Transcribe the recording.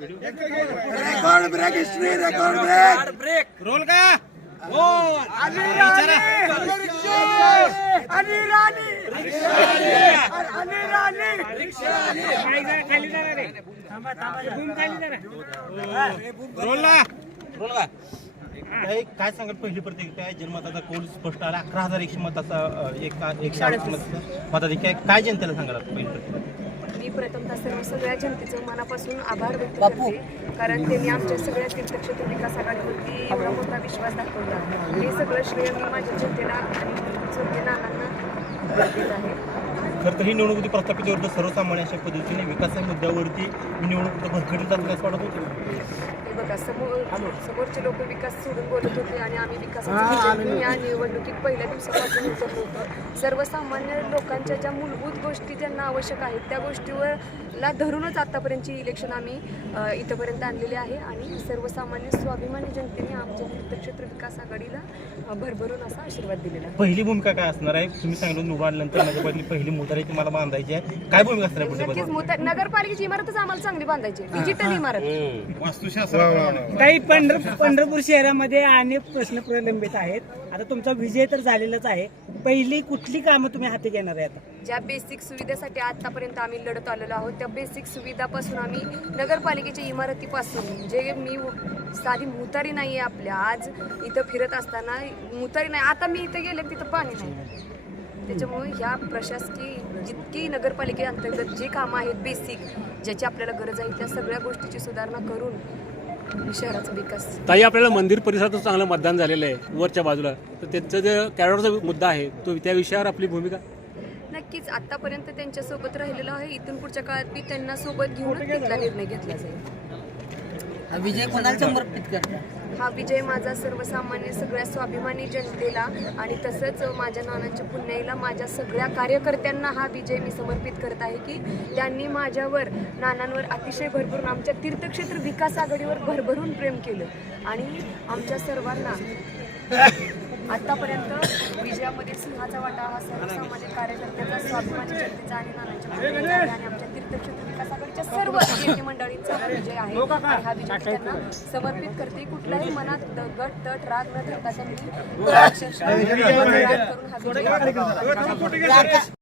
Record break history, record break role का हो role का काय सांगाल पहिली प्रतिक्रिया जनमताचा कौल स्पष्ट आला 11,100 मताचा 180 मताधिक्य काय जनतेला सांगाल पहिली प्रतिक्रिया मी प्रथमतः सगळ्या जनतेचं मनापासून आभार व्यक्त करते कारण त्यांनी आमच्या सगळ्या तीर्थक्षेत्र विकास आघाडीवरती एवढा मोठा विश्वास दाखवला हे सगळं श्रेय मी माझ्या जनतेला आणि चौथे नानांना देत आहे. खरं तर ही निवडणुकी प्रस्थापित विरुद्ध सर्वसामान्य अशा पद्धतीने विकासाच्या मुद्द्यावरती निवडणूक भरकटली जात असं वाटत होतं. हे बघा समोरचे लोक विकास सोडून बोलत होते आणि आम्ही विकासाचं या निवडणुकीत पहिल्या दिवसापासून उतरलो होतो. सर्वसामान्य लोकांच्या ज्या मूलभूत गोष्टी ज्यांना आवश्यक आहेत त्या गोष्टीवरला धरूनच आतापर्यंतची इलेक्शन आम्ही इथंपर्यंत आणलेले आहे आणि सर्वसामान्य स्वाभिमानी जनतेने आमच्या तीर्थक्षेत्र विकास आघाडीला भरभरून असा आशीर्वाद दिलेला आहे. पहिली भूमिका काय असणार आहे तुम्ही सांगितलं निवडून आल्यानंतर माझ्या पहिली मोटार ती मला बांधायची आहे काय भूमिका असणार आहे पुढे नक्कीच नगरपालिकेची इमारतच आम्हाला चांगली बांधायची डिजिटल इमारत. वास्तुशास्त्र काही पंढरपूर शहरामध्ये अनेक प्रश्न प्रलंबित आहेत. आता तुमचा विजय तर झालेलाच आहे. पहिली कुठली कामं तुम्ही हाती घेणार आहे आता? ज्या बेसिक सुविधेसाठी आतापर्यंत आम्ही लढत आलेलो आहोत त्या बेसिक सुविधापासून आम्ही नगरपालिकेच्या इमारतीपासून जे मी साधी मुतारी नाही आहे आपल्या आज इथं फिरत असताना मुतारी नाही आता मी इथं गेले तिथं पाणी नाही. त्याच्यामुळे ह्या प्रशासकीय जितकी नगरपालिकेअंतर्गत जी कामं आहेत बेसिक ज्याची आपल्याला गरज आहे त्या सगळ्या गोष्टीची सुधारणा करून शहराचा विकास. ताई आपल्याला मंदिर परिसरातच चांगलं मतदान झालेलं आहे वरच्या बाजूला तर त्यांचा जे कॅरेक्टरचा मुद्दा आहे तो त्या विषयावर आपली भूमिका नक्कीच आतापर्यंत त्यांच्यासोबत राहिलेलं आहे. इथून पुढच्या काळात मी त्यांना सोबत घेऊनच तिथला निर्णय घेतला जाईल. विजय कोणाला समर्पित करता? हा विजय माझा सर्वसामान्य सगळ्या स्वाभिमानी जनतेला आणि तसंच माझ्या नानांच्या पुण्याईला माझ्या सगळ्या कार्यकर्त्यांना हा विजय मी समर्पित करत आहे की त्यांनी माझ्यावर नानांवर अतिशय भरभरून आमच्या तीर्थक्षेत्र विकास आघाडीवर भरभरून प्रेम केलं आणि आमच्या सर्वांना आतापर्यंत विजयामध्ये सिंहाचा वाटा हा सर्वसामान्य कार्यकर्त्याचा स्वाभिमानी जनतेचा आणि नानांच्या पुण्याईचा आणि आमच्या तीर्थक्षेत्र विकास आघाडीच्या सर्व नेते मंडळींचा हा विजय आहे आणि हा विजय त्यांना समर्पित करते. कुठल्याही मनात गट तट राग न धरता त्यांनी अक्षरशः करून हा विजय